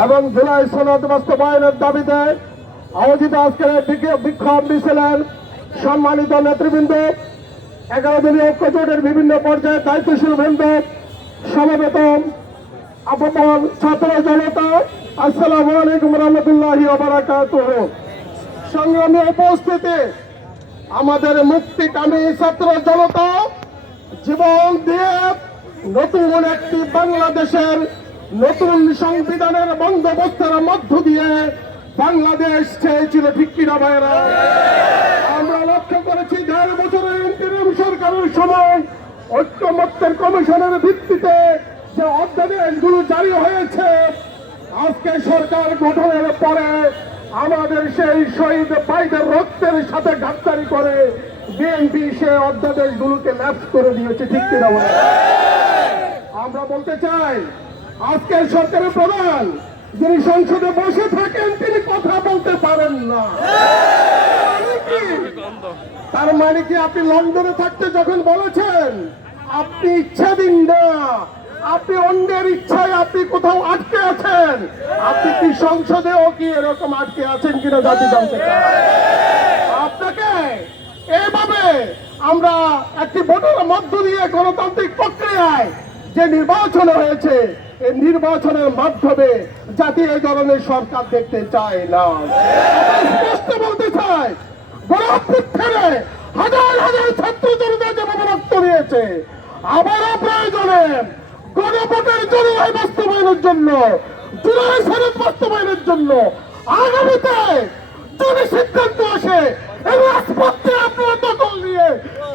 এবং জুলাই সনদ বাস্তবায়নের দাবিতে আয়োজিত আজকের বিক্ষোভ মিছিলের সম্মানিত নেতৃবৃন্দ, 11 দলীয় ঐক্য জোটের বিভিন্ন পর্যায়ে দায়িত্বশীল বৃন্দ, সমবেত আপন ছাত্র জনতা, আসসালামু আলাইকুম রহমতুল্লাহি ওয়া বারাকাতুহু। সংগ্রামী উপস্থিতি, আমাদের মুক্তিকামী ছাত্র জনতা জীবন দিয়ে নতুন একটি বাংলাদেশের নতুন সংবিধানের বন্দোবস্তের মধ্য দিয়ে বাংলাদেশ চেয়েছিল, ঠিক কিনা ভাইরা? আমরা লক্ষ্য করেছি 1.5 বছরের ইন্টারিম সরকারের সময় ঐক্যমত্যের কমিশনের ভিত্তিতে যে অধ্যাদেশগুলো জারি হয়েছে, আজকে সরকার গঠনের পরে আমাদের সেই শহীদ ভাইদের রক্তের সাথে গাদ্দারি করে বিএনপি সে অধ্যাদেশগুলোকে ল্যাপস করে দিয়েছে, ঠিক কিনা ভাইরা? আমরা বলতে চাই, আজকের সরকারের প্রধান যিনি সংসদে বসে থাকেন তিনি কথা বলতে পারেন না। তার মানে কি আপনি লন্ডনে থাকতে যখন বলেছেন আপনি ইচ্ছাধীন না, আপনি অন্যের ইচ্ছায় আপনি কোথাও আটকে আছেন? আপনি কি সংসদেও কি এরকম আটকে আছেন কিনা জাতি জানতে চায়। আপনাকে এইভাবে আমরা একটি ভোটের মধ্য দিয়ে গণতান্ত্রিক প্রক্রিয়ায় যে নির্বাচন হয়েছে, এই নির্বাচনের মাধ্যমে জাতি এই ধরনের সরকার দেখতে চায় না। স্পষ্ট বলতে চাই, গণঅভ্যুত্থানে হাজার হাজার ছাত্র জনতা যেভাবে রক্ত দিয়েছে, আবারও প্রয়োজনে গণভোটের জুলাই বাস্তবায়নের জন্য, জুলাই সনদ বাস্তবায়নের জন্য আগামীতে যদি সিদ্ধান্ত আসে এই রাজপথে আপনারা দখল নিয়ে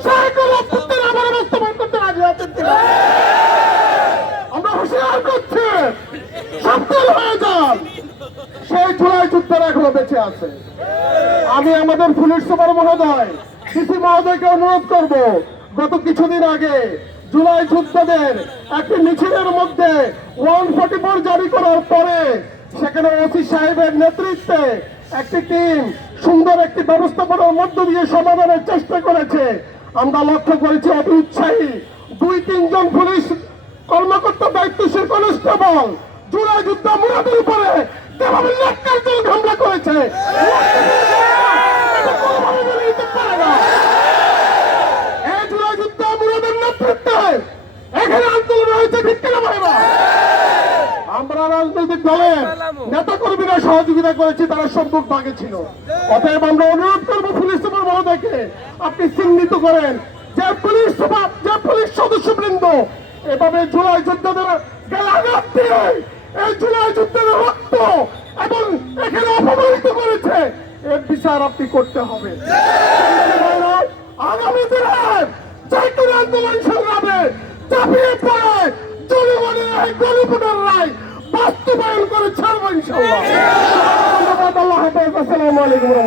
সেই গণঅভ্যুত্থান আবার বাস্তবায়ন করতে রাজি আছেন কিনা? আমরা হুঁশিয়ার করছি, সাবধান হয়ে যান। সেই জুলাই যুদ্ধের এখনো বেঁচে আছে। আমি আমাদের পুলিশ সুপার মহোদয়, ডিসি মহোদয়কে অনুরোধ করব, গত কিছুদিন আগে জুলাই যোদ্ধাদের একটি মিছিলের মধ্যে 144 জারি করার পরে সেখানে ওসি সাহেবের নেতৃত্বে একটি টিম সুন্দর একটি ব্যবস্থাপনার মধ্য দিয়ে সমাধানের চেষ্টা করেছে। আমরা লক্ষ্য করেছি অতি উৎসাহী 2-3 জন পুলিশ কর্মকর্তা, দায়িত্বশীল কনস্টেবল জুলাই যুদ্ধ মুরাদের উপরে যেভাবে ন্যাক্কারজনক হামলা করেছে, এই জুলাই যুদ্ধ মুরাদের নেতৃত্বে এখানে আন্দোলন হয়েছে, ঠিক কিনা ভাইরা? আমরা রাজনৈতিক দলের নেতা কর্মীরা সহযোগিতা করেছি, তারা সম্মুখ ভাগে ছিল। অতএব আমরা অনুরোধ করবো পুলিশ সুপার মহোদয়কে, আপনি চিহ্নিত করেন যে পুলিশ সুপার, যে পুলিশ সদস্যবৃন্দ এভাবে জুলাই যোদ্ধাদের গায়ে আঘাত দিয়ে এই জুলাই যুদ্ধের রক্ত এবং এখানে অপমানিত করেছে, এর বিচার আপনি করতে হবে। আগামী দিনে যে কোনো আন্দোলন সংগ্রামে চাপিয়ে পড়ে জনগণের এই গণভোটের রায় বাস্তবায়ন করে ছাড়বো ইনশাআল্লাহ। ধন্যবাদ। আল্লাহ হাফেজ। আসসালামু আলাইকুম।